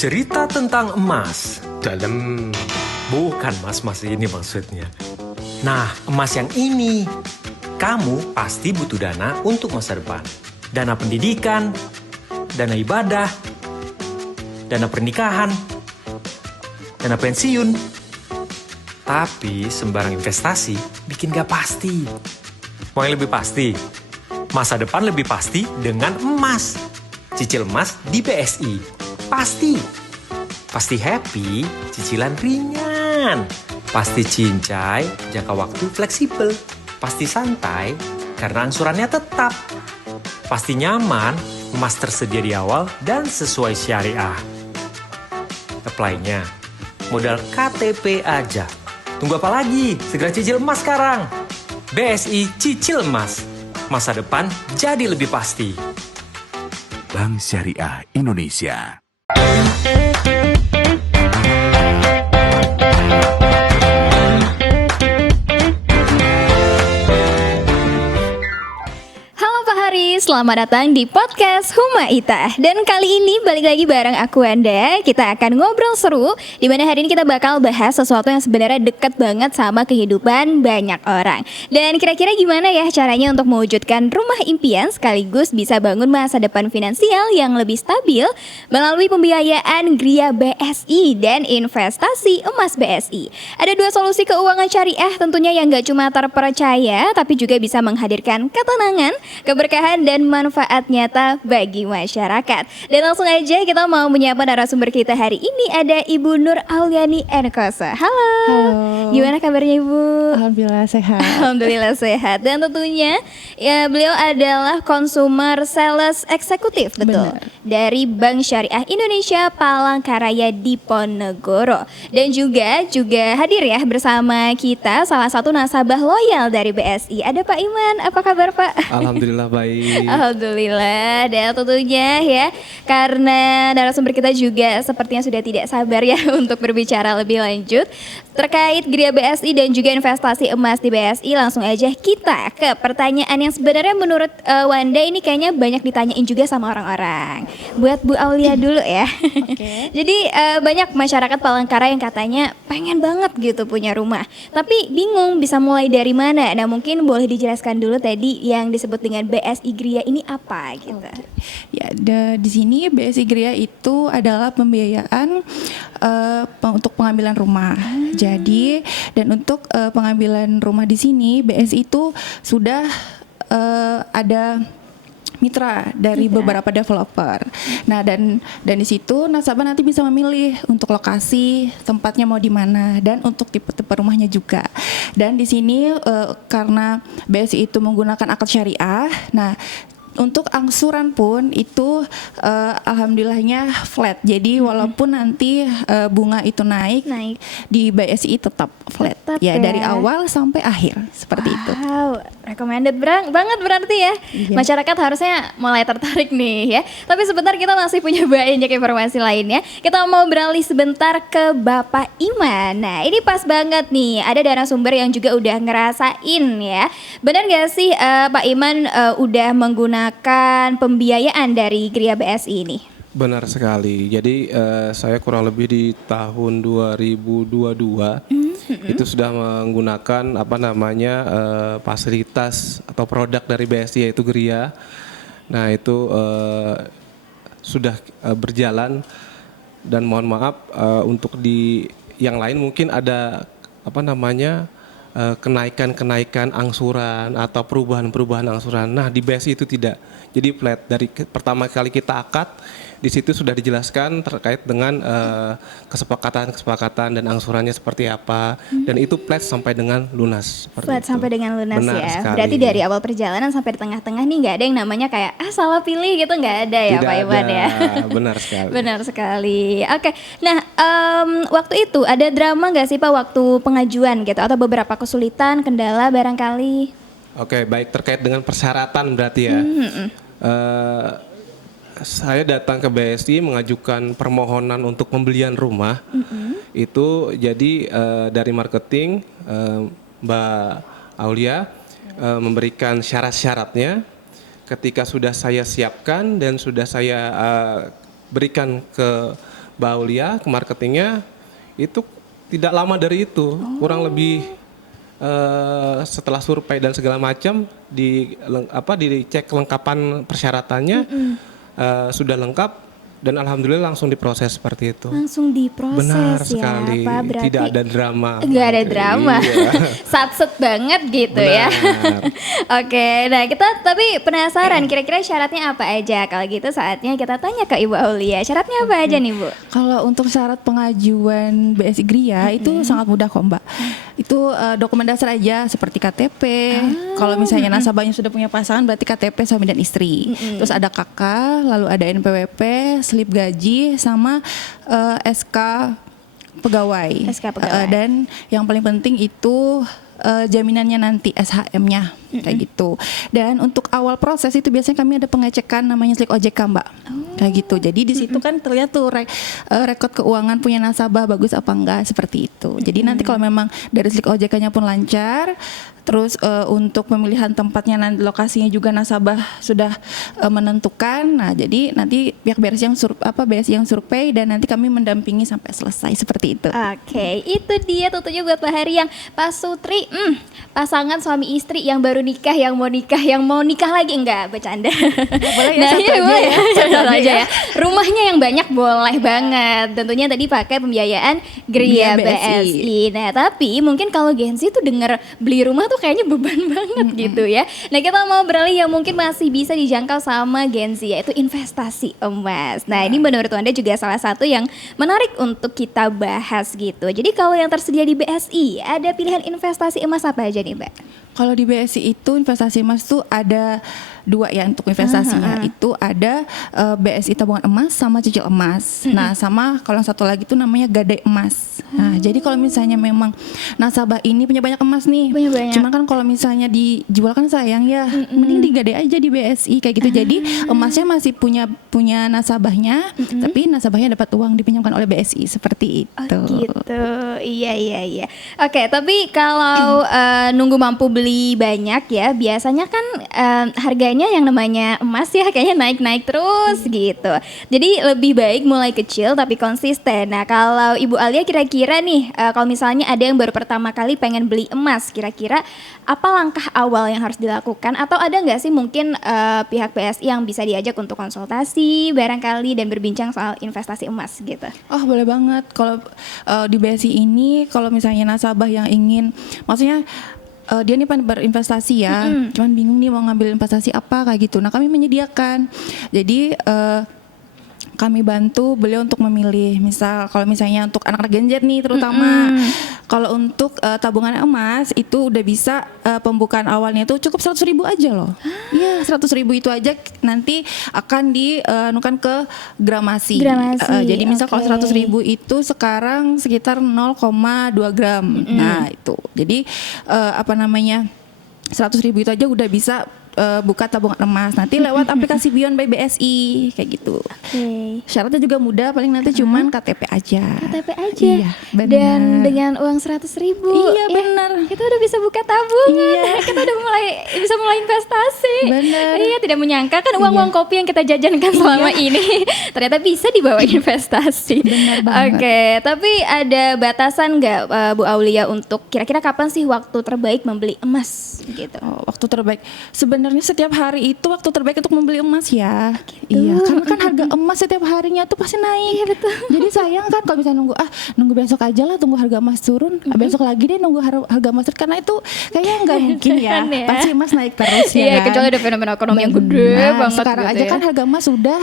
Cerita tentang emas. Bukan mas-mas ini maksudnya. Nah, emas yang ini. Kamu pasti butuh dana untuk masa depan. Dana pendidikan, dana ibadah, dana pernikahan, dana pensiun. Tapi sembarang investasi bikin gak pasti. Mau yang lebih pasti? Masa depan lebih pasti dengan emas. Cicil emas di BSI. Pasti. Pasti happy, cicilan ringan. Pasti cincai, jangka waktu fleksibel. Pasti santai, karena angsurannya tetap. Pasti nyaman, emas tersedia di awal dan sesuai syariah. Apply-nya, modal KTP aja. Tunggu apa lagi? Segera cicil emas sekarang. BSI Cicil Emas. Masa depan jadi lebih pasti. Bank Syariah Indonesia. Selamat datang di podcast Humaitah. Dan kali ini balik lagi bareng aku Anda. Kita akan ngobrol seru, di mana hari ini kita bakal bahas sesuatu yang sebenarnya dekat banget sama kehidupan banyak orang. Dan kira-kira gimana ya caranya untuk mewujudkan rumah impian sekaligus bisa bangun masa depan finansial yang lebih stabil melalui pembiayaan Gria BSI dan investasi emas BSI. Ada dua solusi keuangan syariah tentunya yang gak cuma terpercaya, tapi juga bisa menghadirkan ketenangan, keberkahan dan manfaat nyata bagi masyarakat. Dan langsung aja kita mau menyapa narasumber kita hari ini. Ada Ibu Nur Auliani Enkosa. Halo. Gimana kabarnya Ibu? Alhamdulillah sehat. Alhamdulillah sehat. Dan tentunya ya beliau adalah Consumer Sales Eksekutif, betul. Benar. Dari Bank Syariah Indonesia Palangkaraya Diponegoro. Dan juga hadir ya bersama kita salah satu nasabah loyal dari BSI. Ada Pak Iman. Apa kabar Pak? Alhamdulillah baik. Alhamdulillah. Dan tentunya ya, karena narasumber kita juga sepertinya sudah tidak sabar ya untuk berbicara lebih lanjut terkait Gria BSI dan juga investasi emas di BSI. Langsung aja kita ke pertanyaan yang sebenarnya menurut Wanda ini kayaknya banyak ditanyain juga sama orang-orang. Buat Bu Aulia dulu ya. Oke. Jadi banyak masyarakat Palangkaraya yang katanya pengen banget gitu punya rumah, tapi bingung bisa mulai dari mana. Nah mungkin boleh dijelaskan dulu tadi yang disebut dengan BSI Gria ini apa gitu. Ya, di sini BSI Gria itu adalah pembiayaan untuk pengambilan rumah. Jadi dan untuk pengambilan rumah di sini BSI itu sudah ada mitra dari beberapa developer. Nah dan di situ nasabah nanti bisa memilih untuk lokasi tempatnya mau di mana dan untuk tipe-tipe rumahnya juga. Dan di sini karena BSI itu menggunakan akad syariah, nah untuk angsuran pun itu alhamdulillahnya flat. Jadi walaupun nanti bunga itu naik di BSI tetap flat. Ya dari awal sampai akhir seperti itu. Wow, recommended banget berarti ya. Iya. Masyarakat harusnya mulai tertarik nih ya. Tapi sebentar kita masih punya banyak informasi lainnya. Kita mau beralih sebentar ke Bapak Iman. Nah ini pas banget nih, ada narasumber yang juga udah ngerasain ya. Benar gak sih Pak Iman udah menggunakan pembiayaan dari Gria BSI ini? Benar sekali. Jadi saya kurang lebih di tahun 2022 itu sudah menggunakan fasilitas atau produk dari BSI yaitu Gria. Nah itu sudah berjalan dan mohon maaf untuk di yang lain mungkin ada kenaikan angsuran atau perubahan angsuran. Nah di BSI itu tidak. Jadi flat dari pertama kali kita akad di situ sudah dijelaskan terkait dengan kesepakatan dan angsurannya seperti apa dan itu flat sampai dengan lunas. Flat sampai dengan lunas. Benar ya. Sekali. Berarti dari awal perjalanan sampai di tengah-tengah nih nggak ada yang namanya kayak salah pilih gitu, nggak ada ya tidak Pak Iman ada. ya. Benar sekali. Benar sekali. Oke. Nah waktu itu ada drama nggak sih Pak waktu pengajuan gitu atau beberapa kesulitan, kendala barangkali? Oke, baik terkait dengan persyaratan berarti ya. Saya datang ke BSI mengajukan permohonan untuk pembelian rumah. Itu jadi dari marketing Mbak Aulia memberikan syarat-syaratnya. Ketika sudah saya siapkan dan sudah saya berikan ke Mbak Aulia ke marketingnya itu tidak lama dari itu, kurang lebih setelah survei dan segala macam dicek kelengkapan persyaratannya sudah lengkap. Dan alhamdulillah langsung diproses seperti itu. Langsung diproses. Benar ya, sekali. Pak. Berarti tidak ada drama. Nggak ada drama. Iya. Satset banget gitu ya. Oke, nah kita tapi penasaran kira-kira syaratnya apa aja? Kalau gitu saatnya kita tanya ke Ibu Aulia. Syaratnya apa aja nih, Bu? Kalau untuk syarat pengajuan BSI Gria itu sangat mudah kok Mbak. Itu dokumen dasar aja seperti KTP. Kalau misalnya nasabahnya sudah punya pasangan berarti KTP suami dan istri. Terus ada KK, lalu ada NPWP, slip gaji sama SK pegawai. SK pegawai. Dan yang paling penting itu jaminannya nanti SHM-nya kayak gitu. Dan untuk awal proses itu biasanya kami ada pengecekan namanya slik OJK Mbak. Kayak gitu. Jadi di situ kan terlihat tuh rekod keuangan punya nasabah bagus apa enggak seperti itu. Jadi nanti kalau memang dari slik OJK-nya pun lancar, terus untuk pemilihan tempatnya nanti lokasinya juga nasabah sudah menentukan. Nah, jadi nanti pihak BSI yang survei dan nanti kami mendampingi sampai selesai seperti itu. Oke, itu dia tentunya buat Pak Hari yang Pak Sutri, pasangan suami istri yang baru nikah, yang mau nikah lagi enggak, bercanda. Boleh ya, Nah, satu iya, aja boleh ya. satu aja ya. Rumahnya yang banyak boleh banget. Tentunya tadi pakai pembiayaan Gria BSI. Nah, tapi mungkin kalau Gen Z tuh denger beli rumah tuh kayaknya beban banget gitu ya. Nah, kita mau beralih yang mungkin masih bisa dijangkau sama Gen Z, yaitu investasi emas. Nah, ini menurut Anda juga salah satu yang menarik untuk kita bahas gitu. Jadi kalau yang tersedia di BSI, ada pilihan investasi emas apa aja nih, Mbak? Kalau di BSI itu investasi emas tuh ada dua ya untuk investasinya. Itu ada BSI tabungan emas sama cicil emas. Nah, sama kalau yang satu lagi tuh namanya gadai emas. Nah, jadi kalau misalnya memang nasabah ini punya banyak emas nih. Banyak. Cuman kan kalau misalnya dijual kan sayang ya. Mending digadai aja di BSI kayak gitu. Jadi emasnya masih punya nasabahnya, tapi nasabahnya dapat uang dipinjamkan oleh BSI seperti itu. Oh gitu, iya. Oke, tapi kalau nunggu mampu beli banyak ya, biasanya kan harganya yang namanya emas ya kayaknya naik-naik terus gitu. Jadi lebih baik mulai kecil tapi konsisten. Nah, kalau Ibu Alia kira-kira nih, kalau misalnya ada yang baru pertama kali pengen beli emas, kira-kira apa langkah awal yang harus dilakukan? Atau ada nggak sih mungkin pihak BSI yang bisa diajak untuk konsultasi barangkali dan berbincang soal investasi emas gitu? Oh, boleh banget. Kalau di BSI ini kalau misalnya nasabah yang ingin, maksudnya dia nih pengen berinvestasi ya, cuman bingung nih mau ngambil investasi apa kayak gitu. Nah, kami menyediakan. Jadi kami bantu beliau untuk memilih. Misal kalau misalnya untuk anak-anak Gen Z nih terutama, kalau untuk tabungan emas itu udah bisa pembukaan awalnya itu cukup 100.000 aja loh. Iya, 100.000 itu aja nanti akan dianukan ke gramasi. Jadi misal kalau 100.000 itu sekarang sekitar 0,2 gram. Nah, itu. Jadi 100.000 itu aja udah bisa buka tabungan emas nanti lewat aplikasi Beyond by BSI kayak gitu. Syaratnya juga mudah, paling nanti cuman KTP aja. KTP aja. Iya, benar. Dan dengan uang 100.000. Iya, benar. Kita udah bisa buka tabungan. Iya. Kita udah bisa mulai investasi. Benar. Iya, tidak menyangka kan uang-uang kopi yang kita jajankan selama ini ternyata bisa dibawa investasi. Benar banget. Oke, tapi ada batasan nggak Bu Aulia untuk kira-kira kapan sih waktu terbaik membeli emas gitu? Oh, waktu terbaik. Sebenarnya setiap hari itu waktu terbaik untuk membeli emas ya. Gitu. Iya, karena kan harga emas setiap harinya tuh pasti naik. Iya, betul. Jadi sayang kan kalau bisa nunggu besok aja lah, tunggu harga emas turun. Besok lagi deh nunggu harga emas turun, karena itu kayaknya nggak mungkin ya. Ya. Pasti emas naik terus ya. Iya, kan? kecuali ada fenomena ekonomi yang gede banget sekarang gitu aja ya. kan harga emas sudah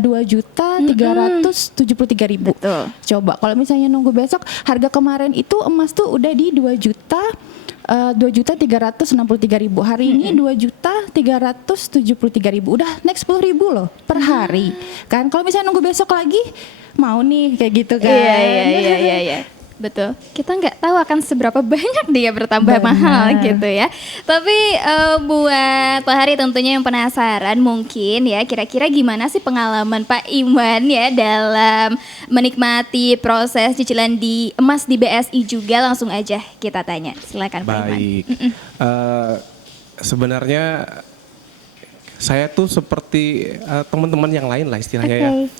2.373.000. Betul. Coba kalau misalnya nunggu besok, harga kemarin itu emas tuh udah di 2.363.000. Hari ini 2.373.000. Udah naik 10.000 loh per hari. Kan kalau misalnya nunggu besok lagi mau nih kayak gitu kan. Iya. Betul. Kita nggak tahu akan seberapa banyak dia bertambah Benar. mahal gitu ya. Tapi buat Pak Hari tentunya yang penasaran mungkin ya, kira-kira gimana sih pengalaman Pak Iman ya dalam menikmati proses cicilan di emas di BSI juga, langsung aja kita tanya. Silakan Pak Iman. Baik. Sebenarnya saya tuh seperti teman-teman yang lain lah istilahnya ya.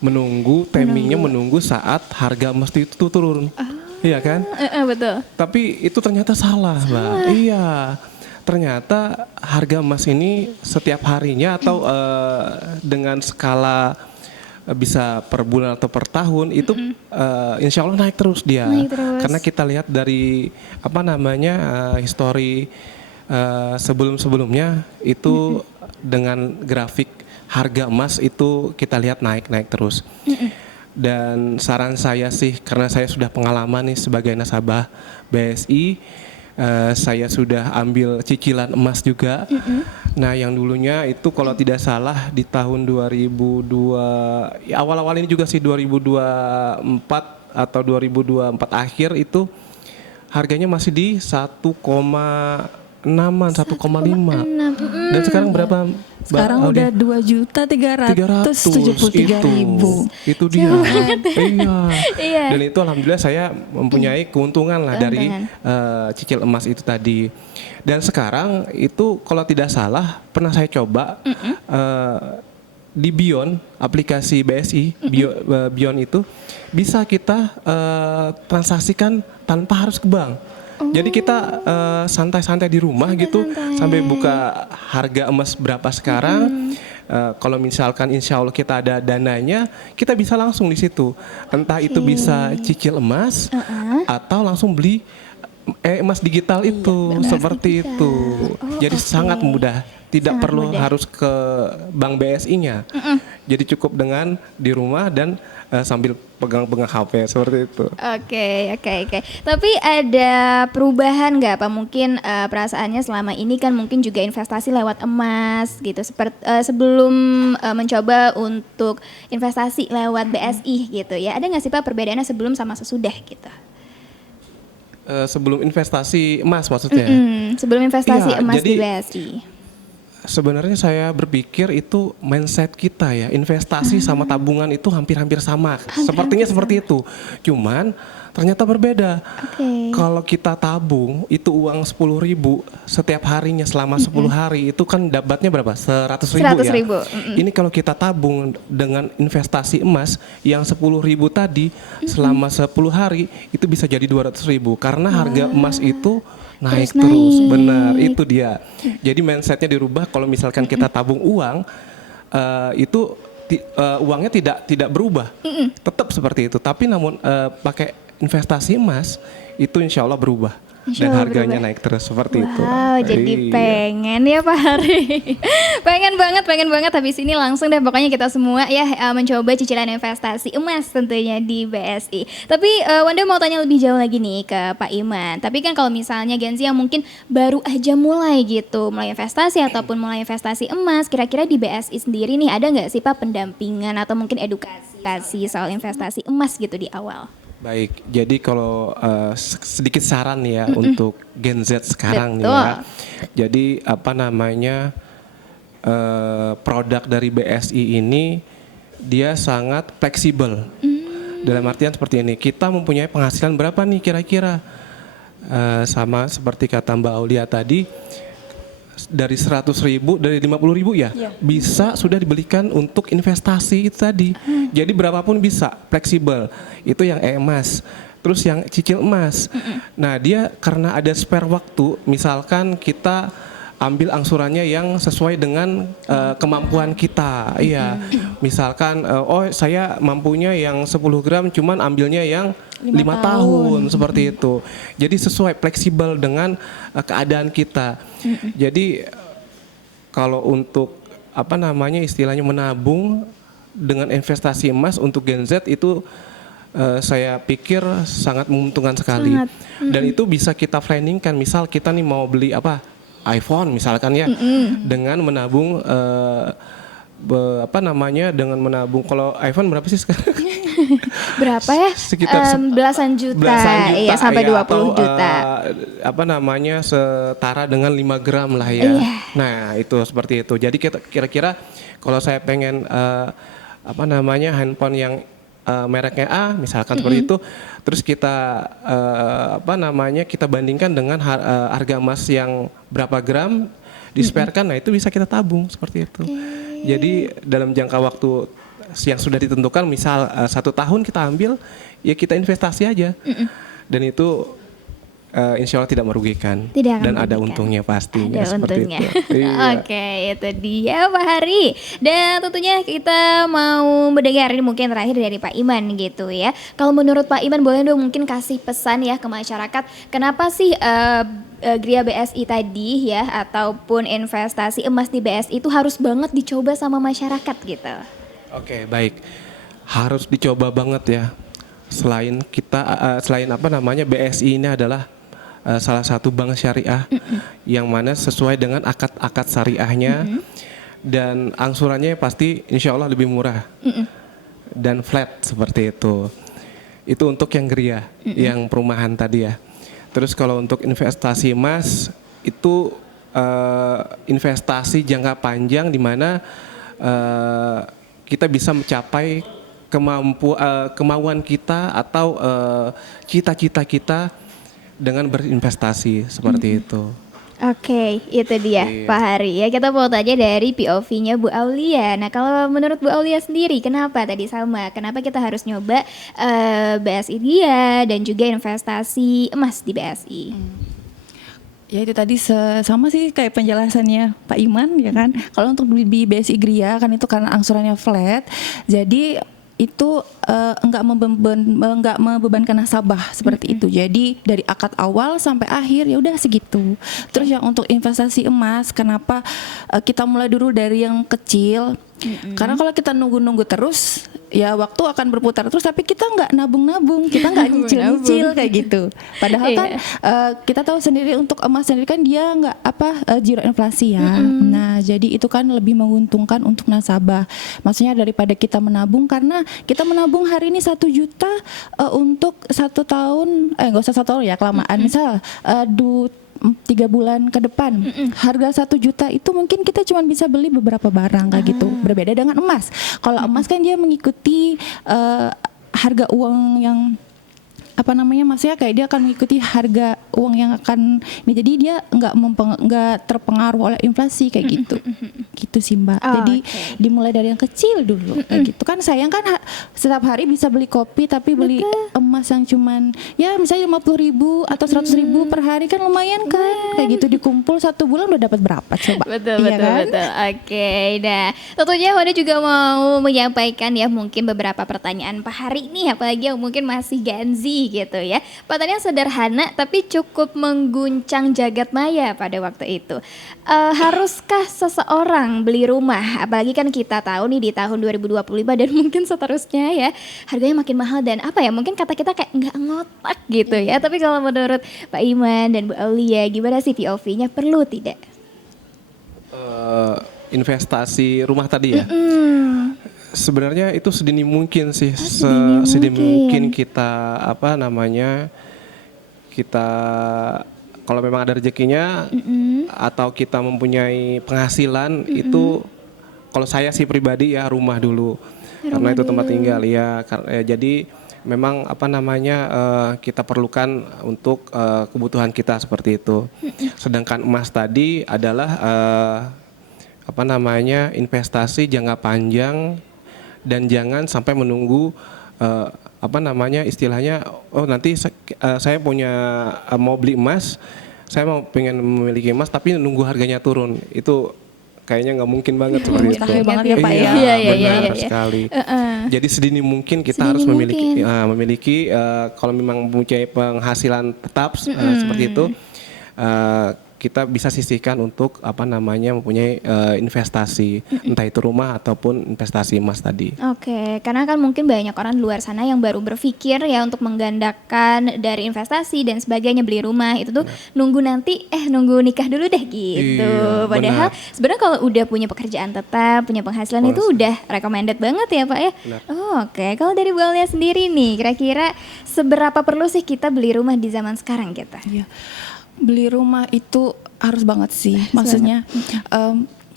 menunggu saat harga emas itu turun. Iya kan? Betul. Tapi itu ternyata salah, Mbak. Iya. Ternyata harga emas ini setiap harinya atau dengan skala bisa per bulan atau per tahun itu insya Allah naik terus dia. Naik terus. Karena kita lihat dari histori sebelum-sebelumnya itu dengan grafik harga emas itu kita lihat naik terus. Dan saran saya sih, karena saya sudah pengalaman nih sebagai nasabah BSI, saya sudah ambil cicilan emas juga. Nah, yang dulunya itu kalau tidak salah di tahun 2002, awal-awal ini juga sih 2024 atau 2024 akhir itu harganya masih di 1,6-an, 1,5. Dan sekarang berapa? Sekarang udah 2.373.000. Itu dia. Iya. Dan itu alhamdulillah saya mempunyai keuntungan lah dari cicil emas itu tadi. Dan sekarang itu kalau tidak salah pernah saya coba di Bion, aplikasi BSI Bion itu bisa kita transaksikan tanpa harus ke bank. Jadi kita santai-santai di rumah gitu sampai buka harga emas berapa sekarang. Kalau misalkan insya Allah kita ada dananya, kita bisa langsung di situ. Entah itu bisa cicil emas atau langsung beli emas digital itu seperti itu. Jadi sangat mudah. Tidak perlu harus ke bank BSI-nya. Jadi cukup dengan di rumah dan sambil pegang-pegang HP seperti itu. Oke. Tapi ada perubahan nggak Pak? Mungkin perasaannya selama ini kan mungkin juga investasi lewat emas gitu. Sebelum mencoba untuk investasi lewat BSI gitu ya. Ada nggak sih Pak perbedaannya sebelum sama sesudah gitu? Sebelum investasi emas maksudnya? Sebelum investasi emas jadi, di BSI. Sebenarnya saya berpikir itu mindset kita ya, investasi sama tabungan itu hampir-hampir sama. Sepertinya seperti itu. Cuman ternyata berbeda. Kalau kita tabung itu uang 10.000 setiap harinya selama 10 hari itu kan dapatnya berapa? 100.000 ya. Ini kalau kita tabung dengan investasi emas yang 10.000 tadi selama 10 hari itu bisa jadi 200.000 karena harga emas itu naik terus. Benar, itu dia. Jadi mindsetnya dirubah. Kalau misalkan kita tabung uang, itu uangnya tidak berubah, tetap seperti itu. Tapi namun pakai investasi emas, itu insya Allah berubah. Dan harganya naik terus seperti itu. Jadi pengen ya Pak Hari. pengen banget habis ini langsung deh pokoknya kita semua ya mencoba cicilan investasi emas tentunya di BSI. Tapi Wanda mau tanya lebih jauh lagi nih ke Pak Iman. Tapi kan kalau misalnya Gen Z yang mungkin baru aja mulai investasi ataupun mulai investasi emas, kira-kira di BSI sendiri nih ada nggak sih Pak pendampingan atau mungkin edukasi soal investasi emas gitu di awal? Baik, jadi kalau sedikit saran ya untuk Gen Z sekarang nih ya. Jadi produk dari BSI ini dia sangat fleksibel. Dalam artian seperti ini, kita mempunyai penghasilan berapa nih kira-kira? Sama seperti kata Mbak Aulia tadi, dari 100.000, dari 50.000 ya, bisa sudah dibelikan untuk investasi itu tadi. Jadi berapapun bisa, fleksibel. Itu yang emas. Terus yang cicil emas. Nah dia karena ada spare waktu, misalkan kita ambil angsurannya yang sesuai dengan kemampuan kita. Iya, misalkan saya mampunya yang 10 gram, cuman ambilnya yang 5 tahun seperti itu. Jadi sesuai, fleksibel dengan keadaan kita. Jadi kalau untuk istilahnya menabung dengan investasi emas untuk Gen Z itu saya pikir sangat menguntungkan sekali. Dan itu bisa kita planningkan. Misal kita nih mau beli iPhone misalkan ya, dengan menabung dengan menabung, kalau iPhone berapa sih sekarang? Berapa ya? Sekitar belasan juta ya, sampai 20 juta. Setara dengan 5 gram lah ya. Nah itu seperti itu. Jadi kira-kira kalau saya pengen handphone yang mereknya A misalkan seperti itu, terus kita kita bandingkan dengan harga emas yang berapa gram disperkan, nah itu bisa kita tabung seperti itu. Jadi dalam jangka waktu yang sudah ditentukan, misal 1 tahun kita ambil, ya kita investasi aja. Dan itu insya Allah tidak merugikan. Tidak akan dan ada merugikan. untungnya pastinya. Ada seperti untungnya. itu. Iya. Oke, itu dia Pak Hari. Dan tentunya kita mau mendengar ini mungkin terakhir dari Pak Iman gitu ya. Kalau menurut Pak Iman boleh dong mungkin kasih pesan ya ke masyarakat. Kenapa sih Gria BSI tadi ya ataupun investasi emas di BSI itu harus banget dicoba sama masyarakat gitu. Oke, baik. Harus dicoba banget ya. Selain BSI ini adalah salah satu bank syariah yang mana sesuai dengan akad syariahnya dan angsurannya pasti insya Allah lebih murah dan flat seperti itu. Itu untuk yang Gria, yang perumahan tadi ya. Terus kalau untuk investasi emas itu investasi jangka panjang di mana kita bisa mencapai kemauan kita atau cita-cita kita dengan berinvestasi seperti itu. Oke, itu dia Iya. Pak Hari ya. Kita mau tanya dari POV-nya Bu Aulia. Nah, kalau menurut Bu Aulia sendiri, kenapa tadi sama? Kenapa kita harus nyoba BSI dia dan juga investasi emas di BSI? Ya itu tadi sama sih kayak penjelasannya Pak Iman ya kan. Kalau untuk di BSI Gria kan itu karena angsurannya flat, jadi itu enggak membebankan nasabah seperti itu. Jadi dari akad awal sampai akhir ya udah segitu. Terus yang untuk investasi emas, kenapa kita mulai dulu dari yang kecil? Karena kalau kita nunggu-nunggu terus, ya waktu akan berputar terus, tapi kita nggak nabung-nabung, kita nggak nyicil-nyicil kayak gitu. Padahal kan kita tahu sendiri untuk emas sendiri kan dia nggak zero inflasi ya. Nah jadi itu kan lebih menguntungkan untuk nasabah. Maksudnya daripada kita menabung, karena kita menabung hari ini 1 juta untuk 1 tahun, nggak usah 1 tahun ya kelamaan. Misal 3 bulan ke depan, harga 1 juta itu mungkin kita cuma bisa beli beberapa barang kayak gitu. Berbeda dengan emas. Kalau emas kan dia mengikuti harga uang yang maksudnya kayak dia akan mengikuti harga uang yang akan ini, jadi dia nggak terpengaruh oleh inflasi kayak gitu. Gitu sih Mbak. Jadi dimulai dari yang kecil dulu kayak gitu. Kan sayang kan setiap hari bisa beli kopi tapi beli emas yang cuman ya misalnya 50.000 atau 100.000 per hari kan lumayan kan. Kayak gitu dikumpul 1 bulan udah dapat berapa coba? Betul, Iya kan? betul. Oke, nah tentunya Wanda juga mau menyampaikan ya mungkin beberapa pertanyaan Pak Hari nih, apalagi yang mungkin masih Gen Z gitu ya. Pertanyaan sederhana tapi cukup mengguncang jagat maya pada waktu itu. Haruskah seseorang beli rumah? Apalagi kan kita tahu nih di tahun 2025 dan mungkin seterusnya ya, harganya makin mahal dan mungkin kata kita kayak nggak ngotak gitu ya. Tapi kalau menurut Pak Iman dan Bu Aulia, gimana sih POV-nya, perlu tidak? Investasi rumah tadi ya. Sebenarnya itu sedini mungkin sih, sedini mungkin kita kita kalau memang ada rezekinya atau kita mempunyai penghasilan itu, kalau saya sih pribadi ya rumah dulu, karena itu tempat tinggal ya. Jadi memang kita perlukan untuk kebutuhan kita seperti itu. Sedangkan emas tadi adalah investasi jangka panjang dan jangan sampai menunggu istilahnya nanti saya mau beli emas, saya pengen memiliki emas tapi nunggu harganya turun, itu kayaknya nggak mungkin banget seperti itu. Mustahil banget ya Pak ya. Benar sekali. Jadi sedini mungkin kita harus memiliki kalau memang mempunyai penghasilan tetap seperti itu, kita bisa sisihkan untuk mempunyai investasi, entah itu rumah ataupun investasi emas tadi. Oke, karena kan mungkin banyak orang di luar sana yang baru berpikir ya untuk menggandakan dari investasi dan sebagainya, beli rumah itu tuh nunggu nikah dulu deh gitu. Iya, Padahal sebenarnya kalau udah punya pekerjaan tetap, punya penghasilan itu udah recommended banget ya Pak ya. Oke, kalau dari Bu Aulia sendiri nih, kira-kira seberapa perlu sih kita beli rumah di zaman sekarang kita? Iya. Beli rumah itu harus banget sih, maksudnya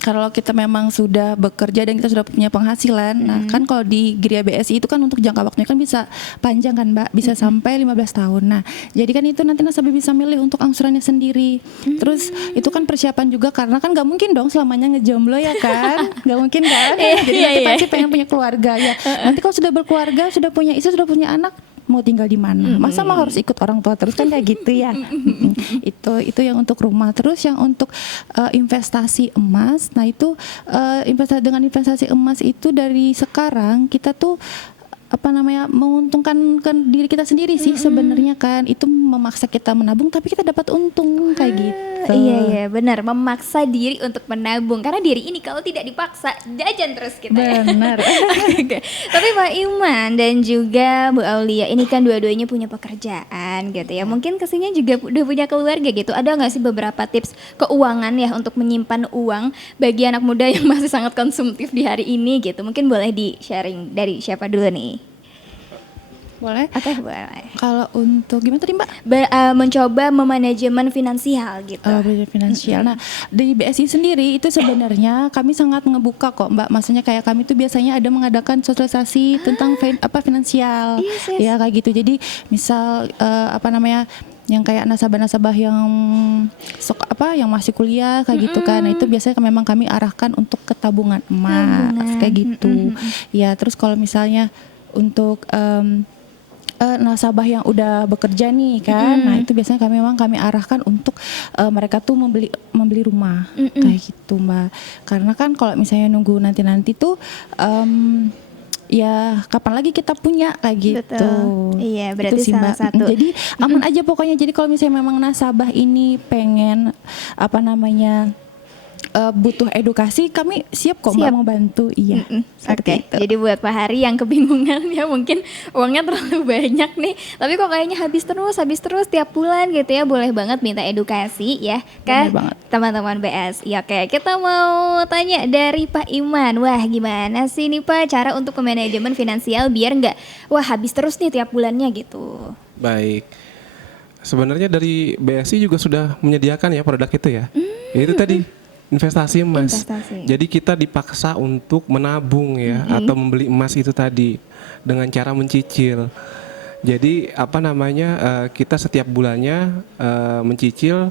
kalau kita memang sudah bekerja dan kita sudah punya penghasilan, nah kan kalau di Gria BSI itu kan untuk jangka waktunya kan bisa panjang kan Mbak, bisa sampai 15 tahun. Nah, jadi kan itu nanti nasabah bisa milih untuk angsurannya sendiri. Terus itu kan persiapan juga karena kan nggak mungkin dong selamanya ngejomblo ya kan, nggak mungkin kan. Jadi nanti pasti pengen punya keluarga ya. Nanti kalau sudah berkeluarga, sudah punya istri, sudah punya anak, mau tinggal di mana? Masa mah harus ikut orang tua terus kan kayak gitu ya. Itu yang untuk rumah. Terus yang untuk investasi emas, nah itu dengan investasi emas itu dari sekarang kita tuh menguntungkan diri kita sendiri sih sebenarnya kan. Itu memaksa kita menabung tapi kita dapat untung kayak gitu. Iya benar, memaksa diri untuk menabung karena diri ini kalau tidak dipaksa jajan terus kita. Benar. Oke. Tapi Pak Iman dan juga Bu Aulia ini kan dua-duanya punya pekerjaan gitu ya. Mungkin kesini juga udah punya keluarga gitu. Ada nggak sih beberapa tips keuangan ya untuk menyimpan uang bagi anak muda yang masih sangat konsumtif di hari ini gitu? Mungkin boleh di-sharing dari siapa dulu nih? Boleh? Oke, boleh. Kalau untuk gimana tadi Mbak? Mencoba memanajemen finansial gitu. Budget finansial. Nah, di BSI sendiri itu sebenarnya kami sangat ngebuka kok Mbak. Maksudnya kayak kami tuh biasanya ada mengadakan sosialisasi tentang finansial. Yes. Ya kayak gitu. Jadi misal yang kayak nasabah-nasabah yang yang masih kuliah kayak gitu kan. Nah, itu biasanya memang kami arahkan untuk ke tabungan emas kayak gitu. Ya, terus kalau misalnya untuk nasabah yang udah bekerja nih kan, nah itu biasanya kami arahkan untuk mereka tuh membeli rumah kayak gitu Mbak. Karena kan kalau misalnya nunggu nanti tuh ya kapan lagi kita punya kayak gitu. Betul. Iya, berarti itu sih, salah Mbak. satu. Jadi aman aja pokoknya. Jadi kalau misalnya memang nasabah ini pengen butuh edukasi, kami siap kok Mbak membantu. Iya. Oke. Jadi buat Pak Hari yang kebingungan ya mungkin uangnya terlalu banyak nih, tapi kok kayaknya habis terus tiap bulan gitu ya, boleh banget minta edukasi ya kan teman-teman BSI. Oke, kita mau tanya dari Pak Iman. Wah, gimana sih nih Pak cara untuk manajemen finansial biar nggak habis terus nih tiap bulannya gitu? Baik. Sebenarnya dari BSI juga sudah menyediakan ya produk itu ya. Itu tadi investasi emas. Jadi kita dipaksa untuk menabung ya atau membeli emas itu tadi dengan cara mencicil. Jadi kita setiap bulannya mencicil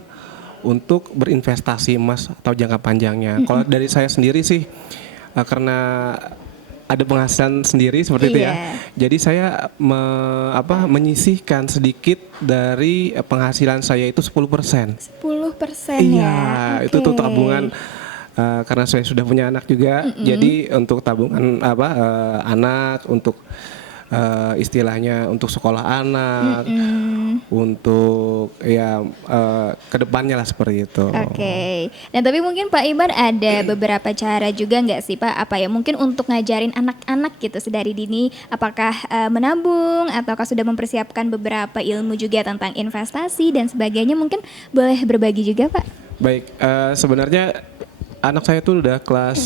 untuk berinvestasi emas atau jangka panjangnya. Kalau dari saya sendiri sih karena ada penghasilan sendiri seperti itu ya. Jadi saya menyisihkan sedikit dari penghasilan saya itu 10%. 10% iya, ya. Itu tuh tabungan karena saya sudah punya anak juga. Jadi untuk tabungan anak untuk istilahnya untuk sekolah anak, untuk kedepannya lah seperti itu. Oke. Nah tapi mungkin Pak Iman ada beberapa cara juga nggak sih Pak? Mungkin untuk ngajarin anak-anak gitu sedari dini, apakah menabung ataukah sudah mempersiapkan beberapa ilmu juga tentang investasi dan sebagainya? Mungkin boleh berbagi juga Pak? Baik, sebenarnya anak saya tuh udah kelas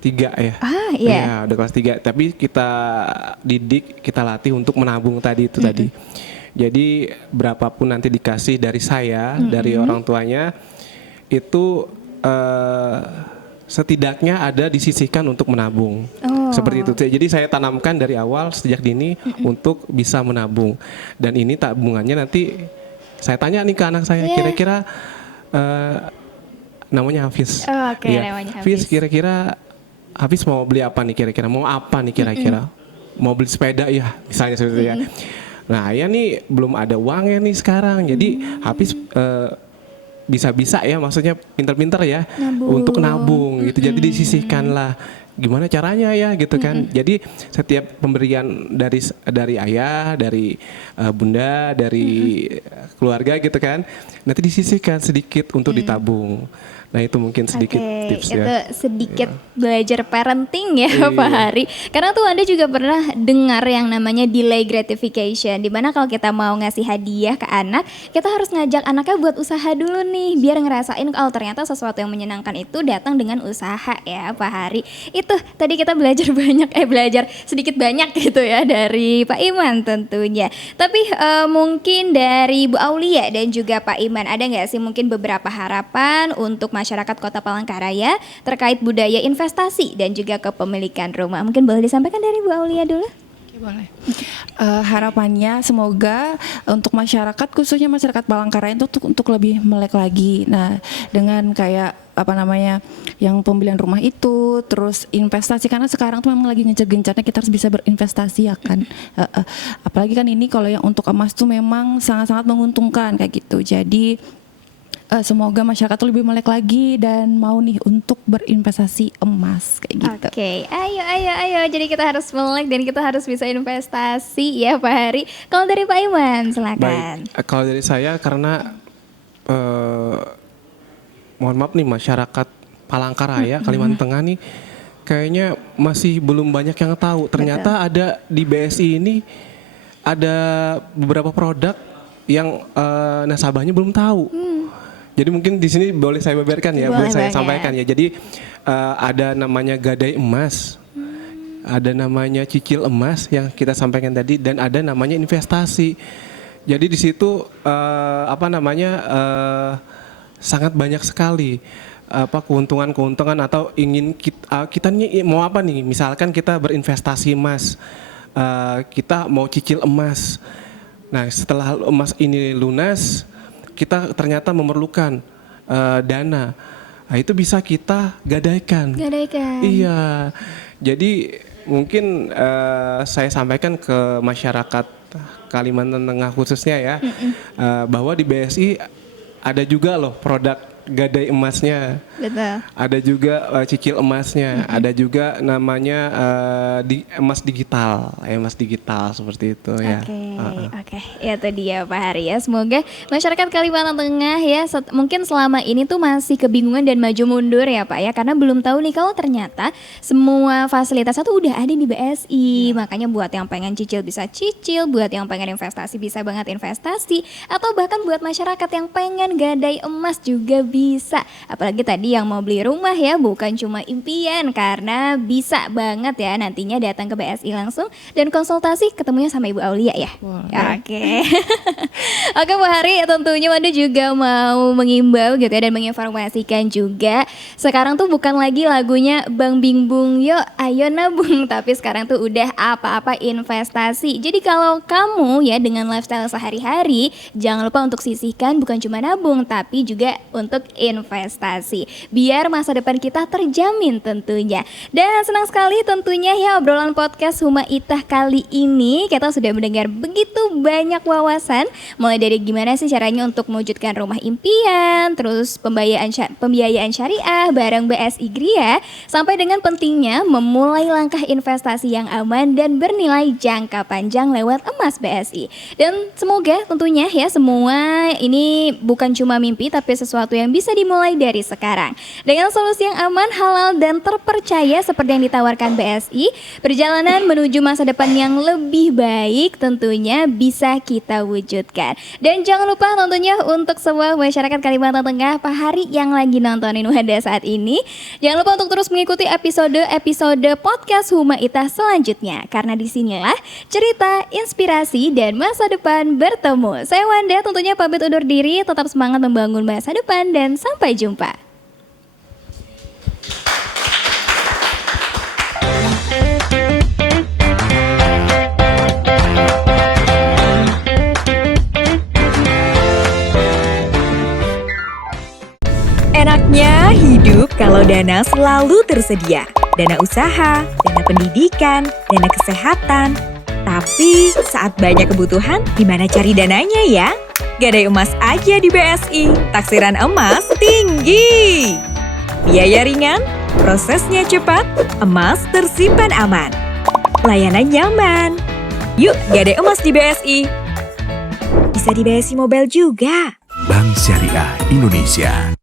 3 ya. Iya. Ya, udah kelas 3, tapi kita didik, kita latih untuk menabung tadi itu tadi. Jadi berapapun nanti dikasih dari saya, dari orang tuanya, itu setidaknya ada disisihkan untuk menabung. Seperti itu. Jadi saya tanamkan dari awal sejak dini untuk bisa menabung. Dan ini tabungannya nanti saya tanya nih ke anak saya, kira-kira namanya Hafiz. Namanya Hafiz, kira-kira Hafiz mau beli apa nih kira-kira? Mau apa nih kira-kira? Mau beli sepeda ya, misalnya seperti itu ya. Nah, ya nih belum ada uangnya nih sekarang. Jadi Hafiz bisa-bisa ya, maksudnya pintar-pintar ya untuk nabung gitu. Jadi disisihkanlah. Gimana caranya ya gitu kan. Jadi setiap pemberian dari ayah, dari bunda, dari keluarga gitu kan, nanti disisihkan sedikit untuk ditabung. Nah itu mungkin sedikit tips ya. Itu sedikit belajar parenting ya Pak Hari. Karena tuh Anda juga pernah dengar yang namanya delay gratification. Dimana kalau kita mau ngasih hadiah ke anak, kita harus ngajak anaknya buat usaha dulu nih. Biar ngerasain ternyata sesuatu yang menyenangkan itu datang dengan usaha ya Pak Hari. Itu tuh tadi kita belajar belajar sedikit banyak gitu ya dari Pak Iman tentunya. Tapi mungkin dari Bu Aulia dan juga Pak Iman, ada nggak sih mungkin beberapa harapan untuk masyarakat Kota Palangkaraya terkait budaya investasi dan juga kepemilikan rumah? Mungkin boleh disampaikan dari Bu Aulia dulu. Boleh. Harapannya semoga untuk masyarakat, khususnya masyarakat Palangkaraya itu untuk lebih melek lagi. Nah, dengan kayak yang pembelian rumah itu, terus investasi, karena sekarang tuh memang lagi gencar-gencarnya kita harus bisa berinvestasi ya kan. Apalagi kan ini kalau yang untuk emas tuh memang sangat-sangat menguntungkan kayak gitu. Jadi semoga masyarakat tuh lebih melek lagi dan mau nih untuk berinvestasi emas kayak gitu. Oke, ayo. Jadi kita harus melek dan kita harus bisa investasi ya Pak Hari. Kalau dari Pak Iman, silakan. Baik, kalau dari saya karena mohon maaf nih, masyarakat Palangkaraya, Kalimantan Tengah nih kayaknya masih belum banyak yang tahu. Ternyata ada di BSI ini ada beberapa produk yang nasabahnya belum tahu. Jadi mungkin di sini boleh saya beberkan ya, boleh saya sampaikan ya. Jadi ada namanya gadai emas, ada namanya cicil emas yang kita sampaikan tadi, dan ada namanya investasi. Jadi di situ sangat banyak sekali keuntungan atau ingin kita nih mau apa nih? Misalkan kita berinvestasi emas, kita mau cicil emas. Nah, setelah emas ini lunas, kita ternyata memerlukan dana. Nah, itu bisa kita gadaikan. Iya. Jadi mungkin saya sampaikan ke masyarakat Kalimantan Tengah khususnya ya, bahwa di BSI ada juga loh produk gadai emasnya. Betul. Ada juga cicil emasnya, ada juga namanya emas digital seperti itu ya. Oke. Ya itu dia Pak Hari ya. Semoga masyarakat Kalimantan Tengah ya mungkin selama ini tuh masih kebingungan dan maju mundur ya Pak ya, karena belum tahu nih kalau ternyata semua fasilitasnya tuh udah ada di BSI. Makanya buat yang pengen cicil bisa cicil, buat yang pengen investasi bisa banget investasi, atau bahkan buat masyarakat yang pengen gadai emas juga bisa. Apalagi tadi yang mau beli rumah ya, bukan cuma impian, karena bisa banget ya nantinya datang ke BSI langsung dan konsultasi ketemunya sama Ibu Aulia ya. Oke. Oke Bu Hari, tentunya Wanda juga mau mengimbau gitu ya dan menginformasikan juga. Sekarang tuh bukan lagi lagunya Bang Bing Bung Yo ayo nabung, tapi sekarang tuh udah apa-apa investasi. Jadi kalau kamu ya dengan lifestyle sehari-hari, jangan lupa untuk sisihkan bukan cuma nabung tapi juga untuk investasi. Biar masa depan kita terjamin tentunya. Dan senang sekali tentunya ya obrolan podcast Huma Itah kali ini kita sudah mendengar begitu banyak wawasan, mulai dari gimana sih caranya untuk mewujudkan rumah impian, terus pembiayaan syariah bareng BSI Gria, sampai dengan pentingnya memulai langkah investasi yang aman dan bernilai jangka panjang lewat emas BSI. Dan semoga tentunya ya semua ini bukan cuma mimpi tapi sesuatu yang bisa dimulai dari sekarang. Dengan solusi yang aman, halal dan terpercaya seperti yang ditawarkan BSI, perjalanan menuju masa depan yang lebih baik tentunya bisa kita wujudkan. Dan jangan lupa tentunya untuk semua masyarakat Kalimantan Tengah, Pak Hari yang lagi nontonin Wanda saat ini, jangan lupa untuk terus mengikuti episode podcast Huma Itah selanjutnya, karena disinilah cerita, inspirasi, dan masa depan bertemu. Saya Wanda tentunya pamit undur diri, tetap semangat membangun masa depan dan sampai jumpa. Enaknya hidup kalau dana selalu tersedia. Dana usaha, dana pendidikan, dana kesehatan. Tapi saat banyak kebutuhan, gimana cari dananya ya? Gadai emas aja di BSI, taksiran emas tinggi. Biaya ringan, prosesnya cepat, emas tersimpan aman. Layanan nyaman. Yuk gadai emas di BSI. Bisa di BSI Mobile juga. Bank Syariah Indonesia.